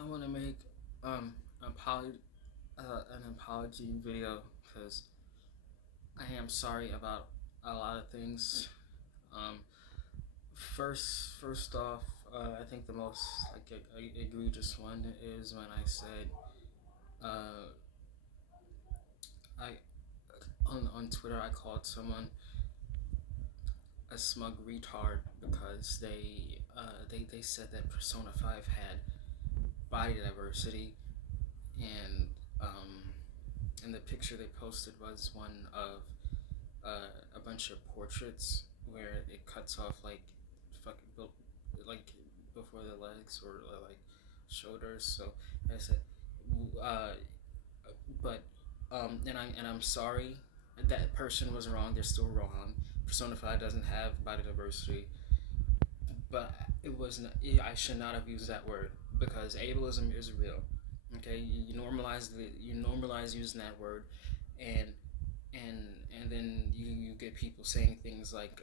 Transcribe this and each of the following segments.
I want to make um an apology video because I am sorry about a lot of things. Um, first off, I think the most egregious one is when I said uh, I on Twitter I called someone a smug retard because they said that Persona 5 had body diversity, and um, and the picture they posted was one of a bunch of portraits where it cuts off like fucking like before the legs or like shoulders. So I said, uh, but and I'm sorry. That person was wrong. They're still wrong. Persona 5 doesn't have body diversity, but it was not, I should not have used that word because ableism is real. Okay, you normalize using that word, and and and then you get people saying things like,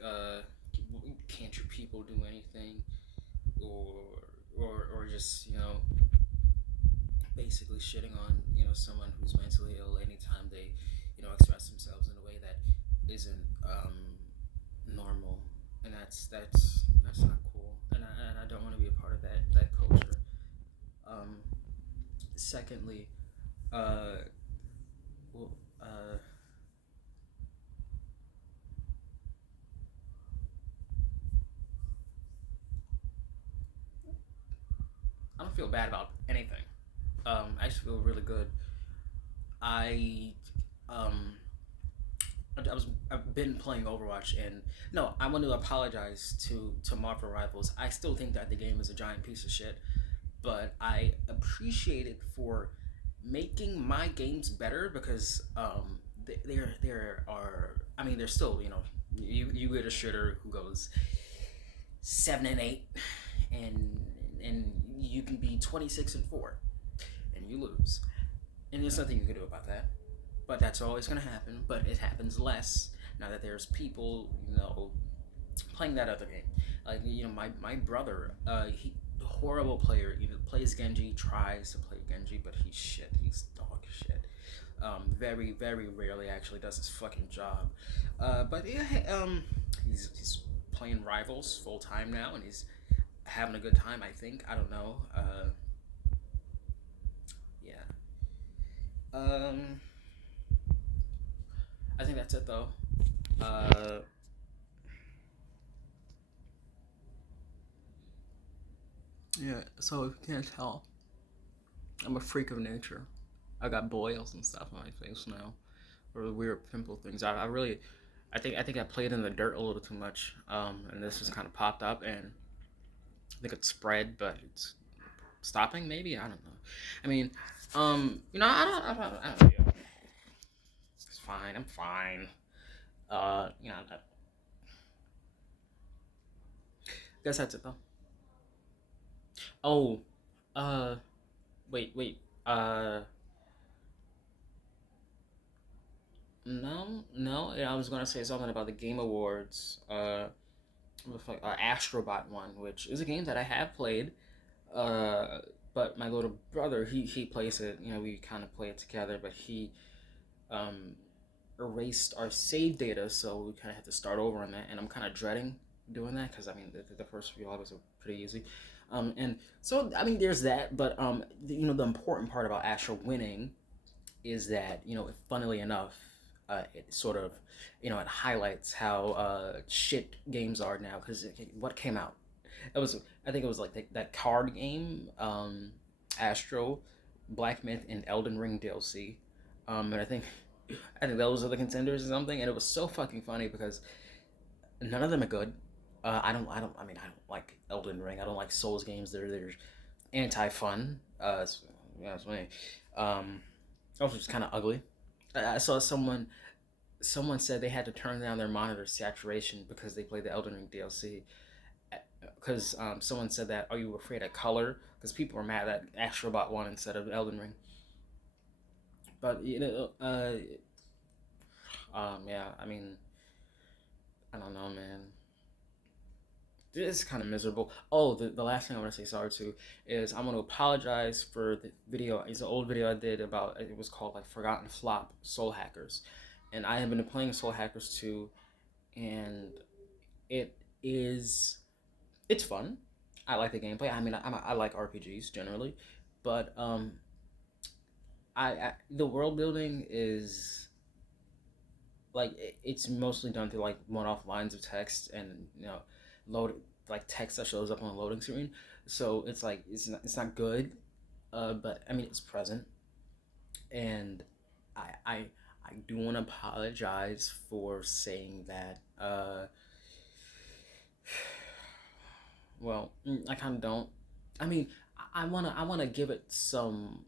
"Can't your people do anything?" or or just basically shitting on someone who's mentally ill anytime they express themselves in a way that isn't normal, and that's not cool, and I don't want to be a part of that culture. Um, Secondly, uh, well, I don't feel bad about anything. I actually feel really good. I um I've been playing Overwatch, and no, I want to apologize to Marvel Rivals. I still think that the game is a giant piece of shit, but I appreciate it for making my games better because there are, I mean, there's still, you get a shitter who goes 7-8, and and you can be 26-4 and you lose, and there's nothing you can do about that. But that's always going to happen. But it happens less now that there's people, playing that other game. Like, my brother, he horrible player. Plays Genji, tries to play Genji, but he's shit. He's dog shit. Very very rarely actually does his fucking job. But yeah, he's playing Rivals full time now, and he's having a good time. I think. I don't know. Yeah. Um, I think that's it though. Uh, yeah. So if you can't tell, I'm a freak of nature. I got boils and stuff on my face now, or weird pimple things. I think I played in the dirt a little too much, and this just kind of popped up, and I think it's spread, but it's stopping. Maybe I don't know. I mean, I don't. It's fine. I'm fine. I guess that's it though. Oh, uh, wait. No. Yeah, I was gonna say something about the Game Awards. With like Astrobot one, which is a game that I have played. Uh, but my little brother, he plays it. We kind of play it together, but he um erased our save data, so we kind of had to start over on that, and I'm kind of dreading doing that because I mean the first few levels are pretty easy. And so I mean there's that, but the important part about Astro winning is that funnily enough, it sort of it highlights how shit games are now because what came out, it was, I think it was like that card game, Astro, Black Myth, and Elden Ring DLC, and I think those are the contenders or something, and it was so fucking funny because none of them are good. I mean, I don't like Elden Ring. I don't like Souls games. They're anti fun. Yeah, it's funny. Um, also just kind of ugly. I saw someone said they had to turn down their monitor saturation because they played the Elden Ring DLC. Because someone said that, are you afraid of color? Because people were mad that Astrobot won instead of Elden Ring. But yeah, I mean, I don't know, man. it's kind of miserable. Oh, the last thing I want to say sorry to is I want to apologize for the video. It's an old video I did about, it was called like Forgotten Flop Soul Hackers, and I have been playing Soul Hackers 2, and it is it's fun. I like the gameplay. I mean, I like RPGs generally, but I the world building is like it's mostly done through like one-off lines of text and load like text that shows up on a loading screen. So it's like it's not good, but I mean it's present, and I I I do want to apologize for saying that. Well, I kind of don't. I mean, I wanna give it some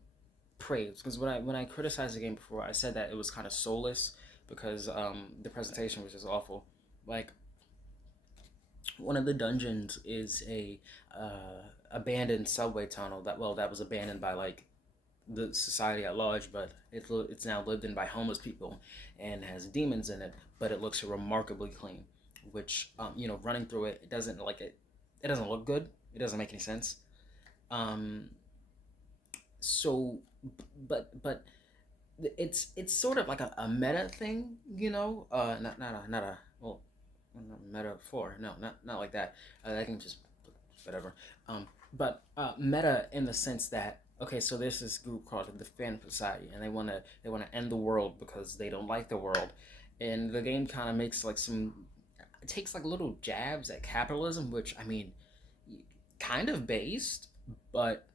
praise because when I criticized the game before, I said that it was kind of soulless because the presentation was just awful. Like one of the dungeons is a abandoned subway tunnel that was abandoned by like the society at large, but it's now lived in by homeless people and has demons in it. But it looks remarkably clean, which running through it, it doesn't like it. It doesn't look good. It doesn't make any sense. Um, so, but it's sort of like a meta thing, not a well, metaphor. No, not like that. That can just whatever. But meta in the sense that okay, so there's this group called the Phantom Society, and they wanna end the world because they don't like the world, and the game kind of makes like some it takes like little jabs at capitalism, which I mean, kind of based, but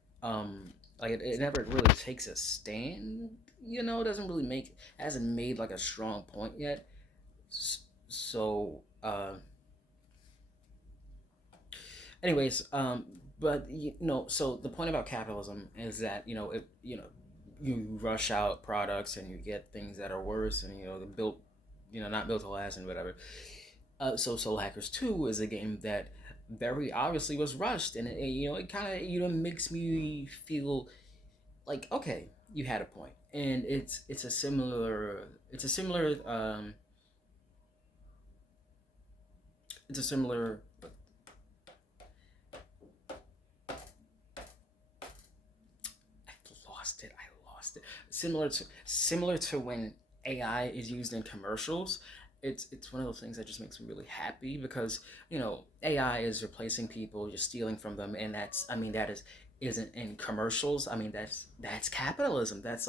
like it never really takes a stand. It doesn't really make hasn't made like a strong point yet. So anyways, but so the point about capitalism is that you rush out products and you get things that are worse, and they're built, not built to last and whatever. So Soul Hackers 2 is a game that very obviously was rushed, and it kind of makes me feel like okay, you had a point, and it's a similar I lost it. Similar to when AI is used in commercials. It's one of those things that just makes me really happy because AI is replacing people, just stealing from them, and that isn't in commercials. I mean that's capitalism. That's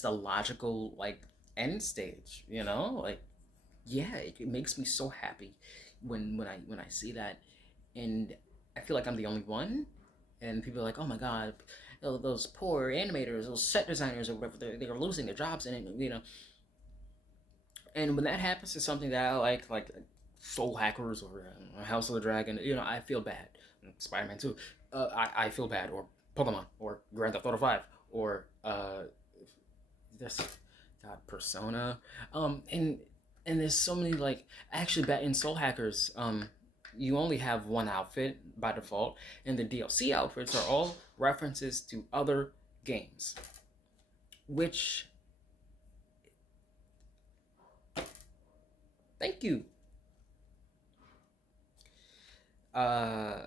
the logical like end stage. Like yeah, it makes me so happy when I see that, and I feel like I'm the only one, and people are like, oh my god, those poor animators, those set designers or whatever, they're losing their jobs, and and when that happens to something that I like Soul Hackers or House of the Dragon, I feel bad. Spider-Man 2, I feel bad, or Pokemon, or Grand Theft Auto 5, or this God Persona, and there's so many like actually bet in Soul Hackers, you only have one outfit by default, and the DLC outfits are all references to other games, which thank you. Uh,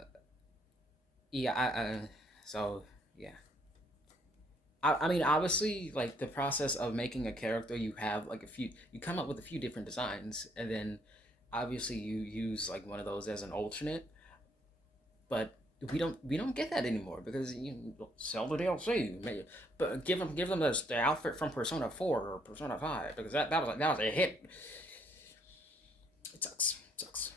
yeah, so yeah. I mean, obviously, like the process of making a character, you come up with a few different designs, and then obviously you use like one of those as an alternate. But we don't get that anymore because you sell the DLC. But give them the outfit from Persona 4 or Persona 5 because that was a hit. It sucks. It sucks.